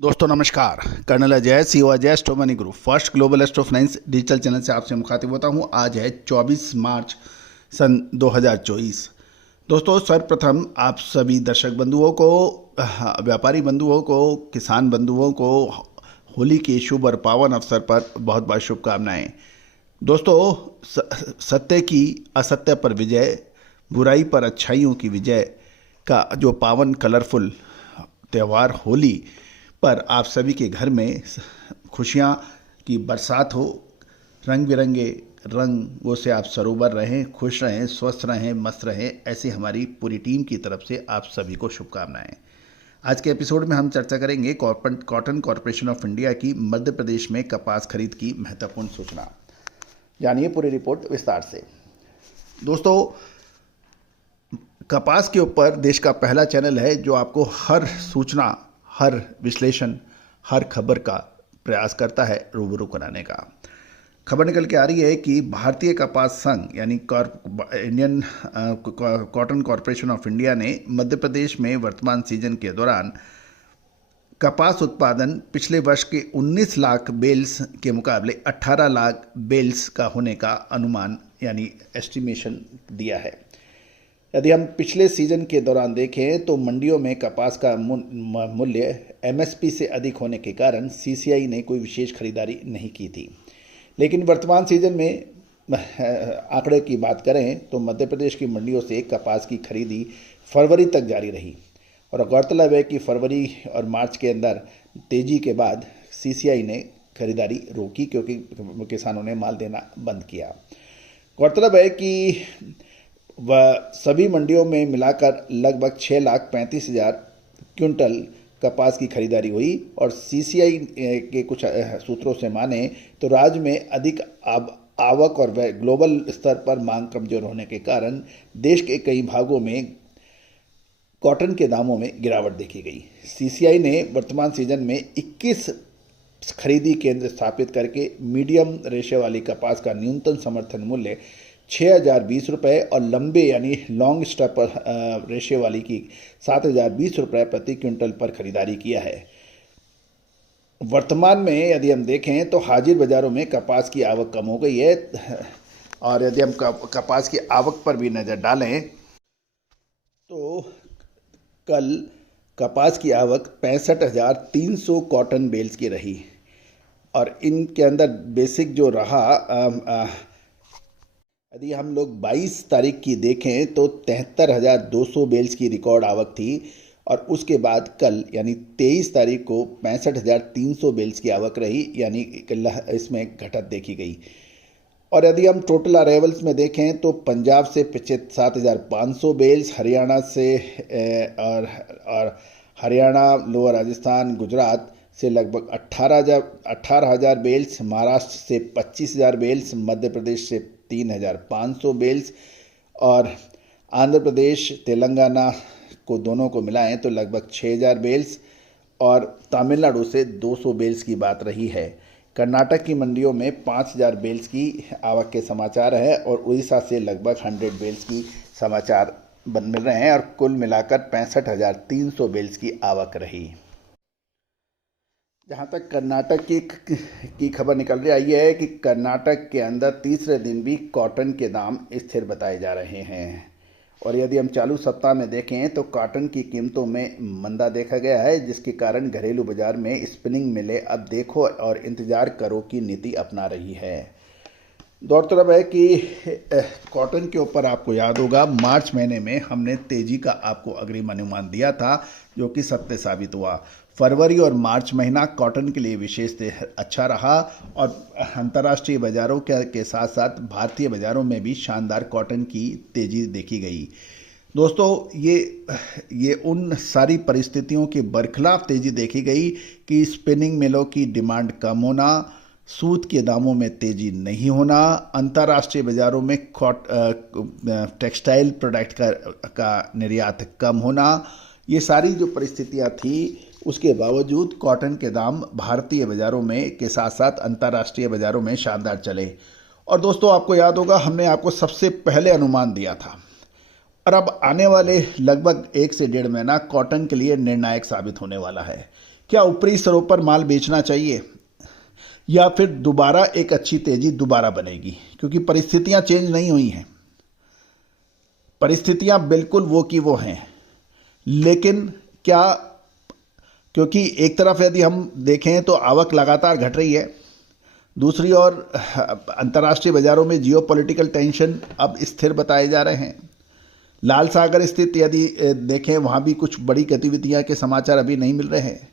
दोस्तों नमस्कार। Colonel Ajay CO Ajay astro money group first global astro finance digital channel से आपसे मुखातिब होता हूं। आज है 24 मार्च सन 2024। दोस्तों सर्वप्रथम आप सभी दर्शक बंधुओं को, व्यापारी बंधुओं को, किसान बंधुओं को होली के शुभ और पावन अवसर पर बहुत बहुत शुभकामनाएं। दोस्तों सत्य की असत्य पर विजय, बुराई पर अच्छाइयों की विजय का जो पावन कलरफुल त्यौहार होली पर आप सभी के घर में खुशियाँ की बरसात हो, रंग बिरंगे रंगों से आप सरोवर रहें, खुश रहें, स्वस्थ रहें, मस्त रहें, ऐसी हमारी पूरी टीम की तरफ से आप सभी को शुभकामनाएं। आज के एपिसोड में हम चर्चा करेंगे कॉटन कॉरपोरेशन ऑफ इंडिया की मध्य प्रदेश में कपास खरीद की महत्वपूर्ण सूचना। जानिए पूरी रिपोर्ट विस्तार से। दोस्तों कपास के ऊपर देश का पहला चैनल है जो आपको हर सूचना, हर विश्लेषण, हर खबर का प्रयास करता है रूबरू कराने का। खबर निकल के आ रही है कि भारतीय कपास संघ यानी Indian cotton corporation of India ने मध्य प्रदेश में वर्तमान सीजन के दौरान कपास उत्पादन पिछले वर्ष के 19 लाख बेल्स के मुकाबले 18 लाख बेल्स का होने का अनुमान यानी एस्टिमेशन दिया है। यदि हम पिछले सीजन के दौरान देखें तो मंडियों में कपास का मूल्य एमएसपी से अधिक होने के कारण सीसीआई ने कोई विशेष खरीदारी नहीं की थी। लेकिन वर्तमान सीजन में आंकड़े की बात करें तो मध्य प्रदेश की मंडियों से कपास की खरीदी फरवरी तक जारी रही और गौरतलब है कि फरवरी और मार्च के अंदर तेजी के बाद सीसीआई ने खरीदारी रोकी क्योंकि किसानों ने माल देना बंद किया। गौरतलब है कि वह सभी मंडियों में मिलाकर लगभग 6,35,000 क्विंटल कपास की खरीदारी हुई और सीसीआई के कुछ सूत्रों से माने तो राज्य में अधिक आवक और ग्लोबल स्तर पर मांग कमजोर होने के कारण देश के कई भागों में कॉटन के दामों में गिरावट देखी गई। सीसीआई ने वर्तमान सीजन में 21 खरीदी केंद्र स्थापित करके मीडियम रेशे वाली कपास का न्यूनतम समर्थन मूल्य 6,020 रुपये और लंबे यानी लॉन्ग स्टॉप रेशे वाली की 7,020 रुपये प्रति क्विंटल पर खरीदारी किया है। वर्तमान में यदि हम देखें तो हाजिर बाज़ारों में कपास की आवक कम हो गई है और यदि हम कपास की आवक पर भी नज़र डालें तो कल कपास की आवक 65,300 कॉटन बेल्स की रही और इनके अंदर बेसिक जो रहा यदि हम लोग 22 तारीख की देखें तो 73,200 बेल्स की रिकॉर्ड आवक थी और उसके बाद कल यानी 23 तारीख को 65,300 बेल्स की आवक रही यानी इसमें घटत देखी गई। और यदि हम टोटल अराइवल्स में देखें तो पंजाब से 7,500 बेल्स, हरियाणा से और हरियाणा, लोअर राजस्थान, गुजरात से लगभग 18,000 बेल्स, महाराष्ट्र से 25,000 बेल्स, मध्य प्रदेश से 3,500 बेल्स और आंध्र प्रदेश, तेलंगाना को दोनों को मिलाएं तो लगभग 6,000 बेल्स और तमिलनाडु से 200 बेल्स की बात रही है। कर्नाटक की मंडियों में 5,000 बेल्स की आवक के समाचार है और उड़ीसा से लगभग 100 बेल्स की समाचार मिल रहे हैं और कुल मिलाकर 65,300 बेल्स की आवक रही। जहाँ तक कर्नाटक की खबर निकल रही आई है कि कर्नाटक के अंदर तीसरे दिन भी कॉटन के दाम स्थिर बताए जा रहे हैं और यदि हम चालू सप्ताह में देखें तो कॉटन की कीमतों में मंदा देखा गया है जिसके कारण घरेलू बाजार में स्पिनिंग मिलें अब देखो और इंतज़ार करो की नीति अपना रही है। गौरतलब है कि कॉटन के ऊपर आपको याद होगा मार्च महीने में हमने तेज़ी का आपको अग्रिम अनुमान दिया था जो कि सत्य साबित हुआ। फरवरी और मार्च महीना कॉटन के लिए विशेष अच्छा रहा और अंतर्राष्ट्रीय बाज़ारों के साथ साथ भारतीय बाज़ारों में भी शानदार कॉटन की तेज़ी देखी गई। दोस्तों ये उन सारी परिस्थितियों के बरखिलाफ तेज़ी देखी गई कि स्पिनिंग मिलों की डिमांड कम होना, सूत के दामों में तेज़ी नहीं होना, अंतर्राष्ट्रीय बाज़ारों में टेक्सटाइल प्रोडक्ट का निर्यात कम होना, ये सारी जो परिस्थितियाँ थी उसके बावजूद कॉटन के दाम भारतीय बाज़ारों में के साथ साथ अंतर्राष्ट्रीय बाज़ारों में शानदार चले। और दोस्तों आपको याद होगा हमने आपको सबसे पहले अनुमान दिया था और अब आने वाले लगभग 1 से 1.5 महीना कॉटन के लिए निर्णायक साबित होने वाला है क्या ऊपरी स्तरों पर माल बेचना चाहिए या फिर दोबारा एक अच्छी तेजी दोबारा बनेगी? क्योंकि परिस्थितियां चेंज नहीं हुई हैं, परिस्थितियां बिल्कुल वो की वो हैं। लेकिन क्या, क्योंकि एक तरफ यदि हम देखें तो आवक लगातार घट रही है, दूसरी ओर अंतर्राष्ट्रीय बाजारों में जियोपॉलिटिकल टेंशन अब स्थिर बताए जा रहे हैं। लाल सागर स्थित यदि देखें वहाँ भी कुछ बड़ी गतिविधियाँ के समाचार अभी नहीं मिल रहे हैं।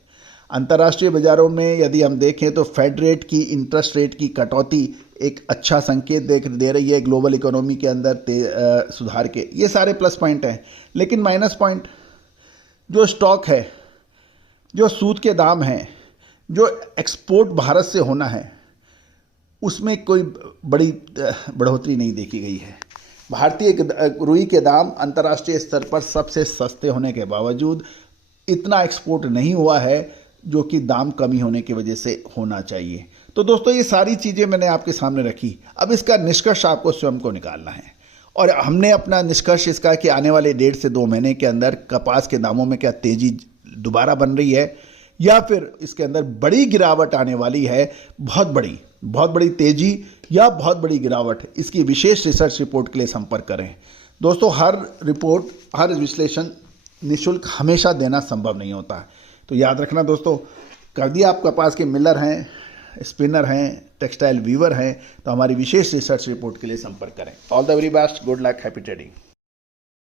अंतर्राष्ट्रीय बाजारों में यदि हम देखें तो फेड रेट की इंटरेस्ट रेट की कटौती एक अच्छा संकेत दे रही है ग्लोबल इकोनॉमी के अंदर सुधार के। ये सारे प्लस पॉइंट हैं। लेकिन माइनस पॉइंट, जो स्टॉक है, जो सूद के दाम हैं, जो एक्सपोर्ट भारत से होना है, उसमें कोई बड़ी बढ़ोतरी नहीं देखी गई है। भारतीय रुई के दाम अंतर्राष्ट्रीय स्तर पर सबसे सस्ते होने के बावजूद इतना एक्सपोर्ट नहीं हुआ है जो कि दाम कमी होने की वजह से होना चाहिए। तो दोस्तों, ये सारी चीज़ें मैंने आपके सामने रखी। अब इसका निष्कर्ष आपको स्वयं को निकालना है, और हमने अपना निष्कर्ष इसका कि आने वाले 1.5 से 2 महीने के अंदर कपास के दामों में क्या तेजी दोबारा बन रही है या फिर इसके अंदर बड़ी गिरावट आने वाली है, बहुत बड़ी तेजी या बहुत बड़ी गिरावट। इसकी विशेष रिसर्च रिपोर्ट के लिए संपर्क करें। दोस्तों, हर रिपोर्ट, हर विश्लेषण निःशुल्क हमेशा देना संभव नहीं होता। तो याद रखना दोस्तों, यदि आप कपास के मिलर हैं, स्पिनर हैं, टेक्सटाइल वीवर हैं, तो हमारी विशेष रिसर्च रिपोर्ट के लिए संपर्क करें। All the very best, good luck, happy trading.